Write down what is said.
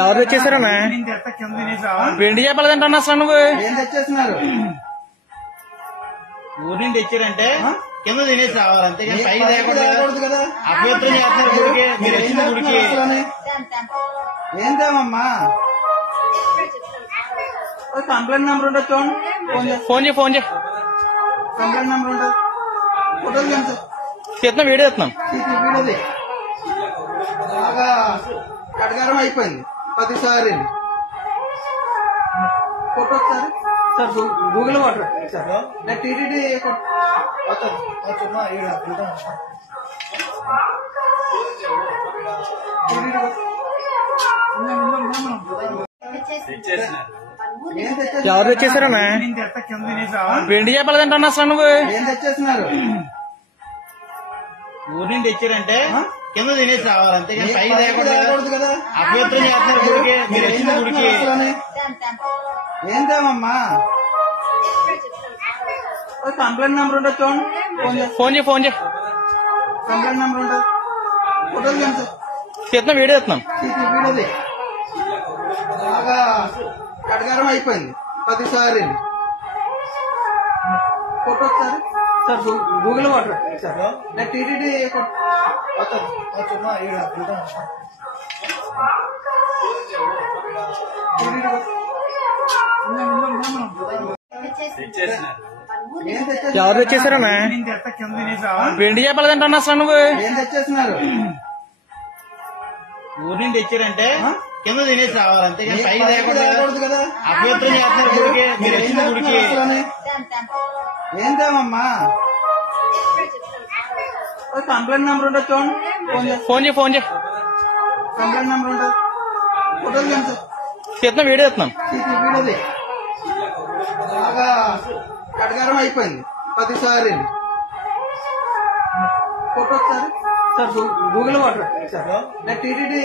ఎవరు తెచ్చేసారమ్మా? వెండి చేపలు తింటాను అసలు నువ్వు ఏం తెచ్చేస్తున్నారు? ఊరి నుంచి తెచ్చారంటే కింద తినేసి రావాలి, అంతేగాని పైకి తేకూడదు కదా. అభ్యంతరం చేస్తున్నారు. గుడికి మీరు వచ్చిన గుడికి ఏం తేమమ్మా? కంప్లైంట్ నెంబర్ ఉంటుంది చూడండి. ఫోన్ చేయి కంప్లైంట్ నెంబర్ ఉంటుంది. ఫోటోలు తీస్తున్నా, వీడియో తీస్తున్నాం. వీడియోది బాగా కటకారం అయిపోయింది. 10 సార్లు photo sir Google water sir TTD ఎవరు తెచ్చేసారమ్మా? వెండి చేపలు తింటాను అసలు నువ్వు ఏం తెచ్చేస్తున్నారు? ఊరి నుంచి తెచ్చారంటే కింద తినేసి రావాలి, అంతేగాని పైకి తేకూడదు కదా. అభ్యంతరం చేస్తున్నారు. గుడికి మీరు వచ్చిన గుడికి ఏం తేమమ్మా? కంప్లైంట్ నెంబర్ ఉంటుంది చూడండి. ఫోన్ చేయి కంప్లైంట్ నెంబర్ ఉంటుంది. ఫోటోలు తీస్తున్నా, వీడియో తీస్తున్నాం. వీడియోది బాగా కటకారం అయిపోయింది. 10 సార్లు photo sir Google water sir TTD ఎవరు తెచ్చేసారమ్మా? వెండి చేపలు తింటాను అసలు నువ్వు ఏం తెచ్చేస్తున్నారు? ఊరి నుంచి తెచ్చారంటే కింద తినేసి రావాలి, అంతేగాని పైకి తేకూడదు కదా. అభ్యంతరం చేస్తున్నారు. గుడికి మీరు వచ్చిన గుడికి ఏం తేమమ్మా? కంప్లైంట్ నెంబర్ ఉంటుంది చూడండి. ఫోన్ చేయి కంప్లైంట్ నెంబర్ ఉంటుంది. ఫోటోలు తీస్తున్నా, వీడియో తీస్తున్నాం. వీడియోది బాగా కటకారం అయిపోయింది. 10 సార్లు photo sir Google water sir TTD